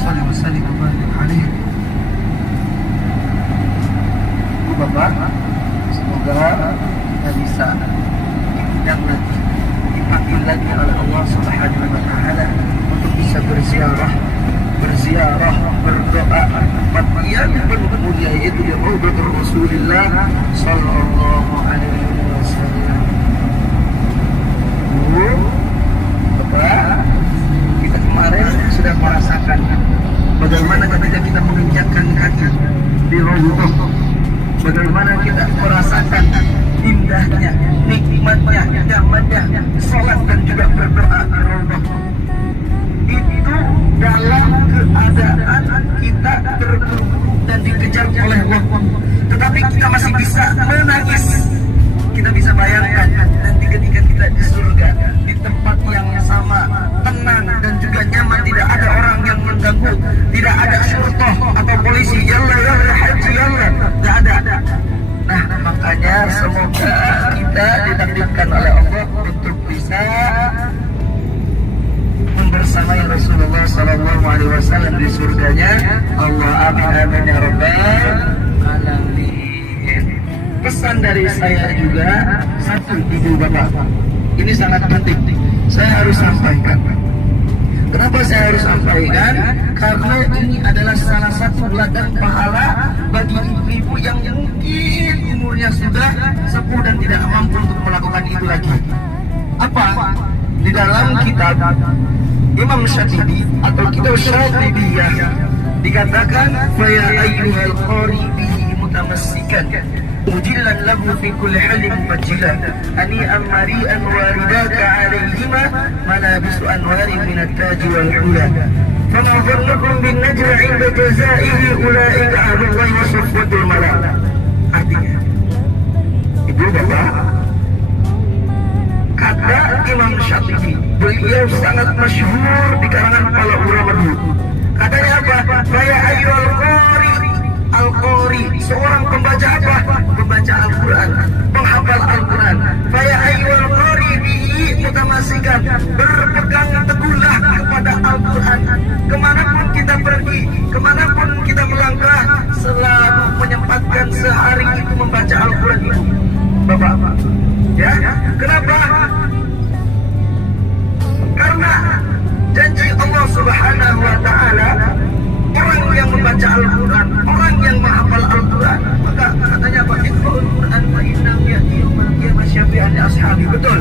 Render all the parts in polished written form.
sholli wa sallim wa barik alaihi. Bapak, semoga kita bisa jangan dipanggil lagi oleh Allah Subhanahu wa taala untuk bisa berziarah, berdoa tempat yang penuh mulia, yaitu di Raudatul Rasulillah sallallahu alaihi wasallam. Bapak, kita kemarin sudah merasakan bagaimana ketika kita menginjakkan kaki di Raudah, bagaimana kita merasakan indahnya, nikmatnya, nyamannya sholat dan juga berdoa di Raudah. Itu dalam keadaan kita terburu-buru dan dikejar oleh waktu, tetapi kita masih bisa menangis. Kita bisa bayangkan nanti ketika kita di surga, di tempat yang sama, tenang dan juga nyaman, tidak ada orang yang mengganggu, tidak ada syurtoh atau polisi, yalla haji yalla, tidak ada. Nah, makanya semoga kita ditakdirkan oleh Allah untuk bisa membersamai Rasulullah Sallallahu Alaihi Wasallam di surganya. Allah, amin amin ya rabbal alamin. Pesan dari saya juga satu, ibu bapak, ini sangat penting, saya harus sampaikan. Kenapa saya harus sampaikan? Karena ini adalah salah satu ladang pahala bagi ibu-ibu yang mungkin umurnya sudah sepuh dan tidak mampu untuk melakukan itu lagi. Apa? Di dalam kitab Imam Syatibi atau kitab Syatibiyah dikatakan, "Faya ayyuhal qari bihi mutamassikan mujillan lahu fi kulli halin fajilan hani'an mari'an waridaka alaihima malabisu anwarin min at-taj wal hula fama dhannukum bin najri 'inda jazaihi ulaika ahlullahi wa safwatul malak." Artinya, ibu bapak, kata Imam Syatibi, beliau sangat masyhur di kalangan para ulama dulu. Katanya apa? Faya ayyuhal qari, al-qari, seorang pembaca apa? Pembaca Al-Quran, penghafal Al-Quran. Faya ayyuhal qari bihi mutamassikan, berpegang teguhlah kepada Al-Quran. Kemanapun kita pergi, kemanapun kita melangkah, selalu menyempatkan sehari itu membaca Al-Quran itu, bapak. Ya, kenapa? Karena janji Allah Subhanahu wa taala, orang yang membaca Al-Quran, orang yang menghafal Al-Quran, maka katanya apa? Iqra'ul Quran fa innahu ya'ti yaumal qiyamah syafi'an li ashabi. Betul.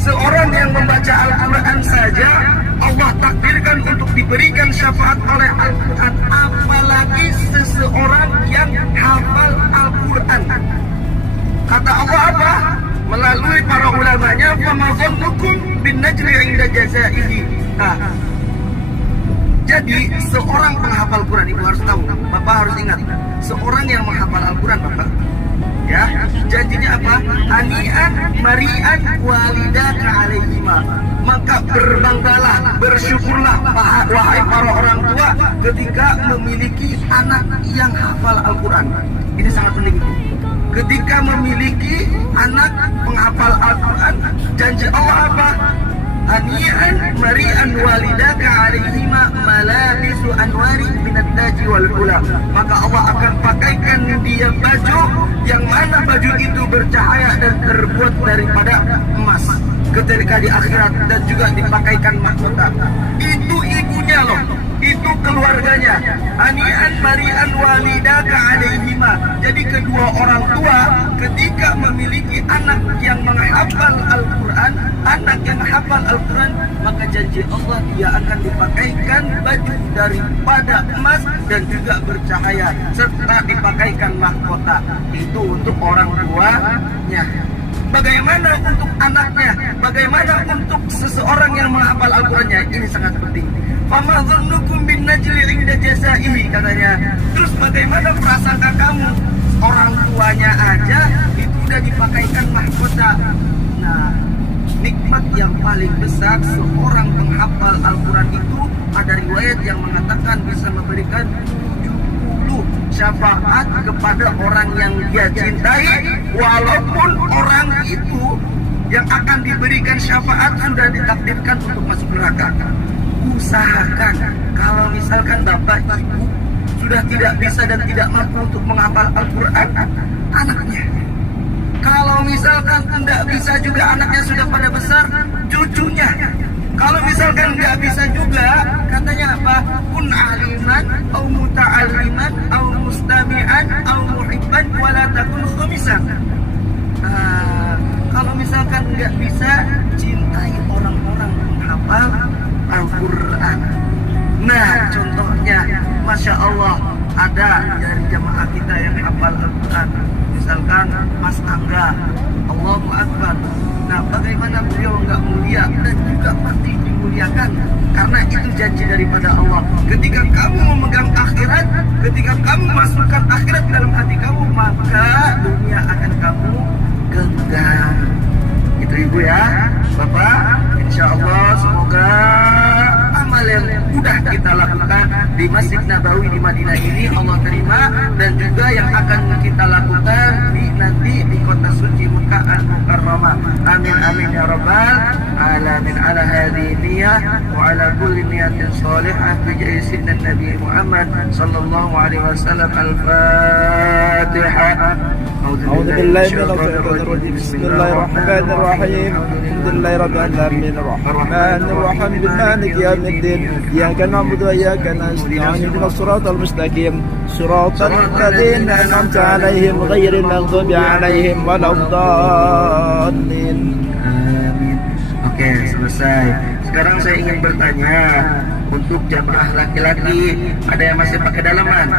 Seorang yang membaca Al-Quran saja Allah takdirkan untuk diberikan syafaat oleh Al-Quran, apalagi seseorang yang hafal Al-Quran. Kata Allah apa? Melalui para ulamanya, "Fama dhannukum bin najli 'inda jazaihi." Jadi seorang penghafal Quran, ibu harus tahu, bapak harus ingat, seorang yang menghafal Al-Quran, bapak, ya, janjinya apa? Hani'an mari'an walidaka alaihima, maka berbanggalah, bersyukurlah wahai para orang tua ketika memiliki anak yang hafal Al-Quran. Ini sangat penting, ibu. Ketika memiliki anak penghafal Al-Quran, janji Allah apa? Hani'an mari'an walidaka alaihima malabisu anwari minat taji wal hula, maka Allah akan pakaikan dia baju yang mana baju itu bercahaya dan terbuat daripada emas ketika di akhirat, dan juga dipakaikan mahkota. Itu ibunya loh, itu keluarganya. Hani'an mari'an walidaka alaihima. Jadi kedua orang tua ketika memiliki anak yang menghafal Al-Quran, anak yang hafal Al-Quran, maka janji Allah dia akan dipakaikan baju daripada emas dan juga bercahaya serta dipakaikan mahkota. Itu untuk orang tuanya. Bagaimana untuk anaknya? Bagaimana untuk seseorang yang menghafal Al-Qurannya? Ini sangat penting. Fama dhannukum bin najli 'inda jazaihi, katanya. Terus bagaimana prasangka kamu? Orang tuanya aja itu sudah dipakaikan mahkota. Nah, nikmat yang paling besar seorang penghafal Al-Quran itu, ada riwayat yang mengatakan bisa memberikan 70 syafaat kepada orang yang dia cintai, walaupun orang itu yang akan diberikan syafaat sudah ditakdirkan untuk masuk neraka. usahakan kalau misalkan bapak ibu sudah tidak bisa dan tidak mampu untuk menghafal Al-Quran, anaknya. Kalau misalkan tidak bisa juga, anaknya sudah pada besar, cucunya. Kalau misalkan nggak bisa juga, katanya apa? Kun aliman, au muta'aliman, au mustami'an, au muhibban, wala takun khumisan. Kalau misalkan nggak bisa, cintai orang-orang menghafal Al-Quran. Nah, contohnya, Masya Allah, ada dari jamaah kita yang hafal Al-Quran. Misalkan Mas Angga, Allahu Akbar. Nah, bagaimana beliau nggak mulia dan juga pasti dimuliakan, karena itu janji daripada Allah. Ketika kamu memegang akhirat, ketika kamu masukkan akhirat dalam hati kamu, maka dunia akan kamu genggam. Itu ibu ya, bapak. Insya Allah semoga amal yang udah kita lakukan di Masjid Nabawi di Madinah ini Allah terima, dan juga yang akan kita lakukan nanti di kota suci Mekah Al-Mukarramah. Amin amin ya rabbal alamin. Ala hadhihi niyyah wa ala kulli niyatin shalihah bi sayyidina Nabi Muhammad sallallahu alaihi wasallam. Al-Fatihah. أعوذ بالله من الشيطان الرجيم. بسم الله الرحمن الرحيم. الحمد لله رب العالمين الرحمن الرحيم مالك يوم الدين. إياك نعبد وإياك نستعين اهدنا الصراط المستقيم صراط الذين أنعمت عليهم غير المغضوب عليهم ولا الضالين. Amin. Oke, selesai. Sekarang saya ingin bertanya untuk jamaah laki-laki, ada yang masih pakai dalaman?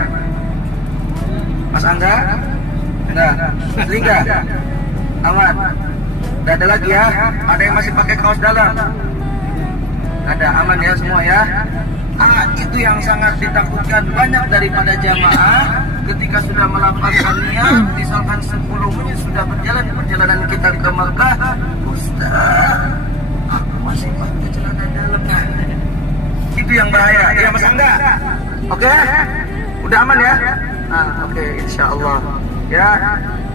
Mas Angga? Enggak, asli enggak? Aman. Enggak ada lagi ya? Ada yang masih pakai kaos dalam? Ada, aman ya semua ya? Itu yang sangat ditakutkan banyak daripada jamaah ketika sudah melafazkan niat, misalkan 10 menit sudah berjalan perjalanan kita ke Makkah, Ustaz, aku masih pakai celana dalam. Itu yang bahaya. Ya Mas Angga? Oke? Udah aman ya? Oke, insya Allah. Ya,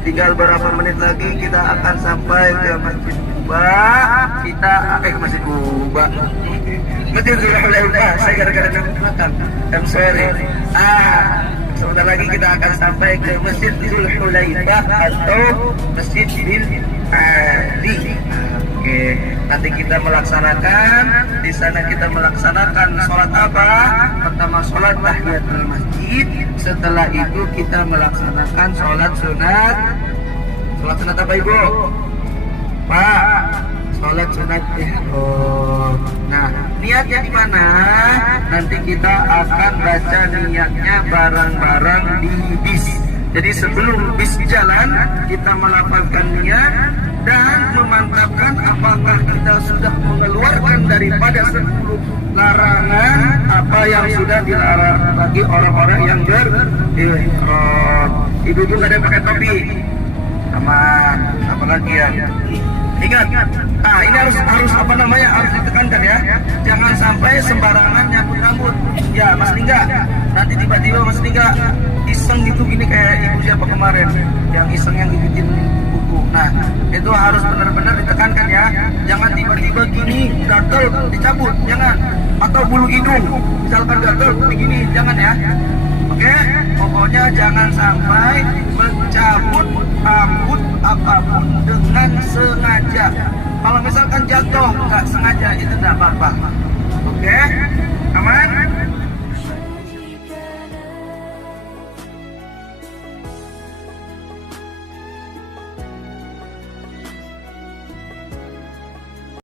tinggal berapa menit lagi kita akan sampai ke Masjid Kuba. Kita ke Masjid Kuba. Masjid Kuba. Saya gara-gara makan. I'm sorry. Sebentar lagi kita akan sampai ke Masjid Zulhulaifah atau Masjid Bil Ali. Oke, nanti kita melaksanakan di sana, kita melaksanakan sholat apa? Pertama sholat tahiyatul masjid. Setelah itu kita melaksanakan sholat sunat. Sholat sunat apa ibu? Pak, sholat sunat ihram. Nah, niatnya di mana? Nanti kita akan baca niatnya bareng-bareng di bis. Jadi sebelum bis jalan, kita melafalkan niat dan memantapkan apakah kita sudah mengeluarkan daripada 10 larangan apa yang sudah dilarang bagi orang-orang yang berihram. Ibu-ibu nggak ada yang pakai topi, aman. Apa lagi ya? Ingat, ini harus apa namanya, harus ditekankan ya. Jangan sampai sembarangan nyambut rambut. Ya Mas Lingga, nanti tiba-tiba Mas Lingga iseng gitu gini kayak ibu siapa kemarin yang iseng yang gigitin buku. Nah, itu harus benar-benar ditekankan ya. Jangan tiba-tiba gini gatel dicabut, jangan. Atau bulu hidung misalkan gatel begini, jangan ya. Oke, pokoknya jangan sampai mencabut rambut apapun dengan sengaja. Kalau misalkan jatuh nggak sengaja, itu tidak apa-apa. Oke, aman?